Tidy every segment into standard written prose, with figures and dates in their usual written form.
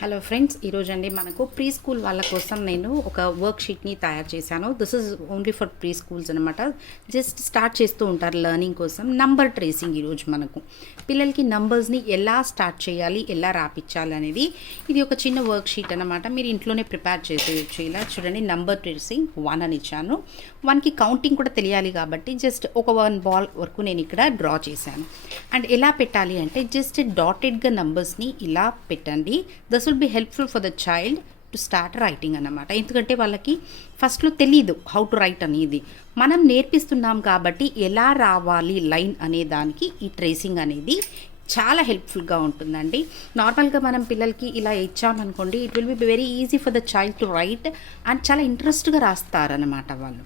Hello friends, ఈరోజండి మనకు pre school వాళ్ళ కోసం నేను ఒక వర్క్ షీట్ని తయారు చేశాను. This is only for pre schools అనమాట. జస్ట్ స్టార్ట్ చేస్తూ ఉంటారు లెర్నింగ్ కోసం. నంబర్ ట్రేసింగ్ ఈరోజు మనకు పిల్లలకి నంబర్స్ని ఎలా స్టార్ట్ చేయాలి, ఎలా రాపించాలి అనేది ఇది ఒక చిన్న వర్క్ షీట్ అనమాట. మీరు ఇంట్లోనే ప్రిపేర్ చేసేయచ్చు. ఇలా చూడండి, నంబర్ ట్రేసింగ్ 1 అని ఇచ్చాను. 1కి కౌంటింగ్ కూడా తెలియాలి కాబట్టి జస్ట్ ఒక 1 బాల్ వరకు నేను ఇక్కడ డ్రా చేశాను. అండ్ ఎలా పెట్టాలి అంటే జస్ట్ డాటెడ్గా నంబర్స్ని ఇలా పెట్టండి. This will be helpful for the child to start writing అన్నమాట. ఎందుకంటే వాళ్ళకి ఫస్ట్లో తెలీదు హౌ టు రైట్ అనేది. మనం నేర్పిస్తున్నాం కాబట్టి ఎలా రావాలి లైన్ అనే దానికి ఈ ట్రేసింగ్ అనేది చాలా హెల్ప్ఫుల్గా ఉంటుందండి. నార్మల్గా మనం పిల్లలకి ఇలా ఇచ్చామనుకోండి, it will be very easy for the child to write and చాలా ఇంట్రెస్ట్గా రాస్తారనమాట వాళ్ళు.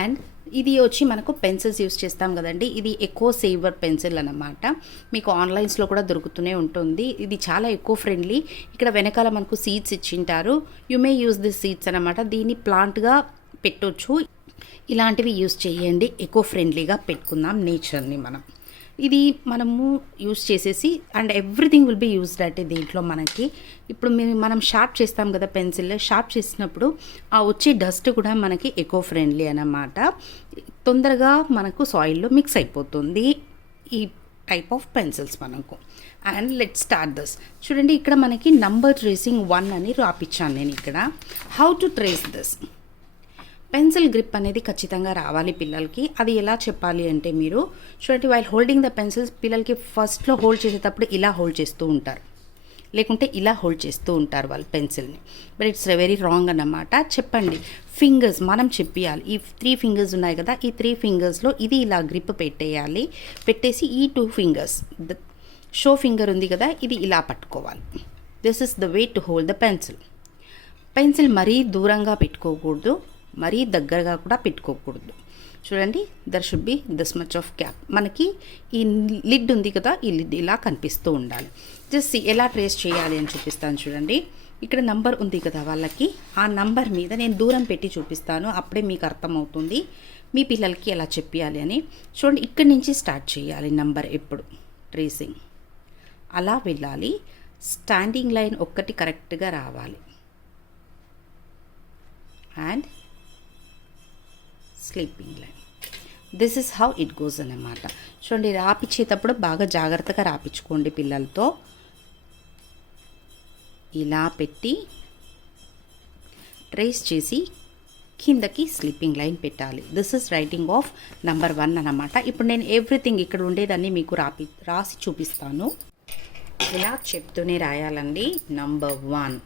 అండ్ ఇది వచ్చి మనకు పెన్సిల్స్ యూస్ చేస్తాం కదండి. ఇది ఎకో సేవర్ పెన్సిల్ అనమాట. మీకు ఆన్లైన్స్లో కూడా దొరుకుతూనే ఉంటుంది. ఇది చాలా ఎకో ఫ్రెండ్లీ. ఇక్కడ వెనకాల మనకు సీడ్స్ ఇచ్చింటారు. You may use this seeds అనమాట. దీన్ని ప్లాంట్గా పెట్టొచ్చు. ఇలాంటివి యూస్ చేయండి. ఎకో ఫ్రెండ్లీగా పెట్టుకుందాం నేచర్ని మనం. ఇది మనము యూస్ చేసేసి and everything will be used అంటే దీంట్లో మనకి ఇప్పుడు మనం షార్ప్ చేస్తాం కదా పెన్సిల్. షార్ప్ చేసినప్పుడు ఆ వచ్చే డస్ట్ కూడా మనకి ఎకో ఫ్రెండ్లీ అన్నమాట. తొందరగా మనకు సాయిల్లో మిక్స్ అయిపోతుంది ఈ టైప్ ఆఫ్ పెన్సిల్స్ మనకు. And let start this. చూడండి, ఇక్కడ మనకి నంబర్ ట్రేసింగ్ 1 అని రాపించాను నేను ఇక్కడ. How to trace this. Pencil grip అనేది ఖచ్చితంగా రావాలి పిల్లలకి. అది ఎలా చెప్పాలి అంటే మీరు చూడండి, వైల్ హోల్డింగ్ ద పెన్సిల్స్ పిల్లలకి ఫస్ట్లో హోల్డ్ చేసేటప్పుడు ఇలా హోల్డ్ చేస్తూ ఉంటారు, లేకుంటే ఇలా హోల్డ్ చేస్తూ ఉంటారు వాళ్ళు పెన్సిల్ని. బట్ ఇట్స్ వెరీ రాంగ్ అన్నమాట. చెప్పండి, ఫింగర్స్ మనం చెప్పియాలి. ఈ 3 ఫింగర్స్ ఉన్నాయి కదా, ఈ 3 ఫింగర్స్లో ఇది ఇలా గ్రిప్ పెట్టేయాలి. పెట్టేసి ఈ 2 ఫింగర్స్, షో ఫింగర్ ఉంది కదా, ఇది ఇలా పట్టుకోవాలి. This is the way to hold the pencil. Pencil మరీ దూరంగా పెట్టుకోకూడదు, మరీ దగ్గరగా కూడా పెట్టుకోకూడదు. చూడండి, there should be this much of gap. మనకి ఈ లిడ్ ఉంది కదా, ఈ లిడ్ ఇలా కనిపిస్తూ ఉండాలి. జస్ట్ ఎలా ట్రేస్ చేయాలి అని చూపిస్తాను చూడండి. ఇక్కడ నంబర్ ఉంది కదా వాళ్ళకి, ఆ నంబర్ మీద నేను దూరం పెట్టి చూపిస్తాను. అప్పుడే మీకు అర్థమవుతుంది మీ పిల్లలకి ఎలా చెప్పాలి అని. చూడండి, ఇక్కడి నుంచి స్టార్ట్ చేయాలి నంబర్ ఎప్పుడు ట్రేసింగ్. అలా వెళ్ళాలి. స్టాండింగ్ లైన్ ఒక్కటి కరెక్ట్గా రావాలి. And sleeping line. This is how it goes అన్నమాట. చూడండి, రాపించేటప్పుడు బాగా జాగ్రత్తగా రాపించుకోండి పిల్లలతో. ఇలా పెట్టి ట్రేస్ చేసి కిందకి స్లీపింగ్ లైన్ పెట్టాలి. This is writing of number 1 అన్నమాట. ఇప్పుడు నేను ఎవ్రీథింగ్ ఇక్కడ ఉండేదాన్ని మీకు రాసి చూపిస్తాను. ఇలా చెప్తూనే రాయాలండి. Number 1,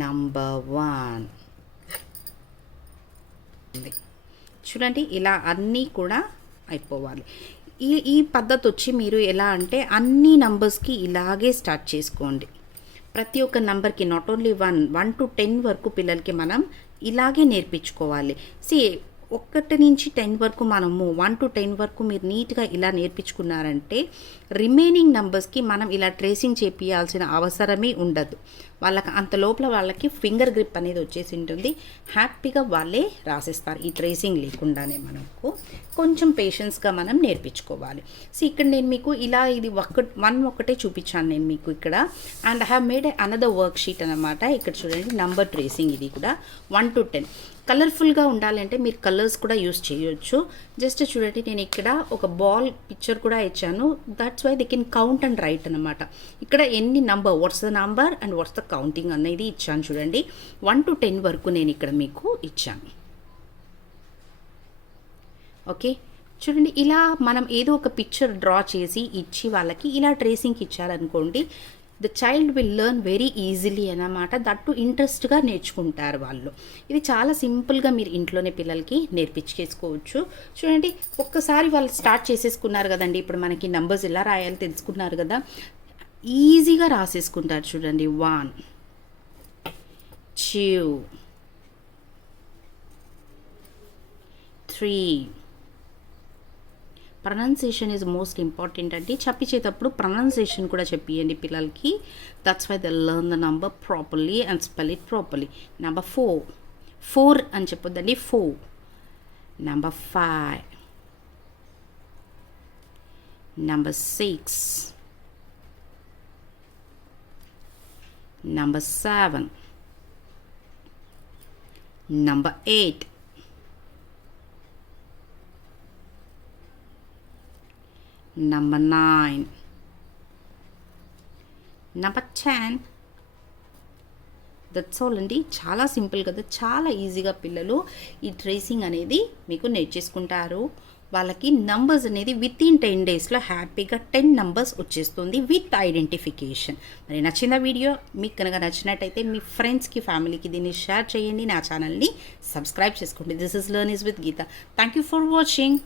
number 1. చూడండి, ఇలా అన్నీ కూడా అయిపోవాలి. ఈ పద్ధతి వచ్చి మీరు ఎలా అంటే అన్ని నంబర్స్కి ఇలాగే స్టార్ట్ చేసుకోండి. ప్రతి ఒక్క నంబర్కి నాట్ ఓన్లీ 1 to 10 వరకు పిల్లలకి మనం ఇలాగే నేర్పించుకోవాలి. 1 నుంచి 10 వరకు మనము 1 to 10 వరకు మీరు నీట్గా ఇలా నేర్పించుకున్నారంటే రిమైనింగ్ నంబర్స్కి మనం ఇలా ట్రేసింగ్ చేపియాల్సిన అవసరమే ఉండదు. వాళ్ళకి అంత లోపల వాళ్ళకి ఫింగర్ గ్రిప్ అనేది వచ్చేసి ఉంటుంది. హ్యాపీగా వాళ్ళే రాసేస్తారు ఈ ట్రేసింగ్ లేకుండానే. మనకు కొంచెం పేషెన్స్గా మనం నేర్పించుకోవాలి. ఇక్కడ నేను మీకు ఇలా ఇది 1 ఒకటే చూపించాను నేను మీకు ఇక్కడ. And I have made another work sheet అనమాట. ఇక్కడ చూడండి, నంబర్ ట్రేసింగ్ ఇది కూడా 1 to 10. కలర్ఫుల్గా ఉండాలంటే మీరు కలర్స్ కూడా యూస్ చేయొచ్చు. జస్ట్ చూడండి, నేను ఇక్కడ ఒక బాల్ పిక్చర్ కూడా ఇచ్చాను. That's why they can count and write అనమాట. ఇక్కడ ఎన్ని number, what's the number and what's the counting అనేది ఇచ్చాను చూడండి. 1 to 10 వరకు నేను ఇక్కడ మీకు ఇచ్చాను. ఓకే, చూడండి, ఇలా మనం ఏదో ఒక పిక్చర్ డ్రా చేసి ఇచ్చి వాళ్ళకి ఇలా ట్రేసింగ్కి ఇచ్చారనుకోండి, the child will learn very easily అన్నమాట. దట్టు ఇంట్రెస్ట్గా నేర్చుకుంటారు వాళ్ళు. ఇది చాలా సింపుల్గా మీరు ఇంట్లోనే పిల్లలకి నేర్పించేసుకోవచ్చు. చూడండి, ఒక్కసారి వాళ్ళు స్టార్ట్ చేసేసుకున్నారు కదండి. ఇప్పుడు మనకి నంబర్స్ ఎలా రాయాలి తెలుసుకున్నారు కదా, ఈజీగా రాసేసుకుంటారు. చూడండి, 1, 2, 3. ప్రొనౌన్సియేషన్ ఈజ్ మోస్ట్ ఇంపార్టెంట్ అండి. చెప్పించేటప్పుడు ప్రొనౌన్సియేషన్ కూడా చెప్పియండి పిల్లలకి. That's why they learn the number properly and spell it properly. Number 4 అని చెప్పొద్దండి, 4. Number 5, number 6, Number 7. Number 8. Number 9. Number 10. That's all అండి. చాలా సింపుల్ కదా, చాలా ఈజీగా పిల్లలు ఈ ట్రేసింగ్ అనేది మీకు నేర్చేసుకుంటారు. వాళ్ళకి నంబర్స్ అనేది విత్ ఇన్ 10 డేస్లో హ్యాపీగా 10 నంబర్స్ వచ్చేస్తుంది విత్ ఐడెంటిఫికేషన్. మరి నచ్చిన వీడియో మీకు కనుక నచ్చినట్టయితే మీ ఫ్రెండ్స్కి, ఫ్యామిలీకి దీన్ని షేర్ చేయండి. నా ఛానల్ని సబ్స్క్రైబ్ చేసుకోండి. This is learn ease with Geetha. Thank you for watching.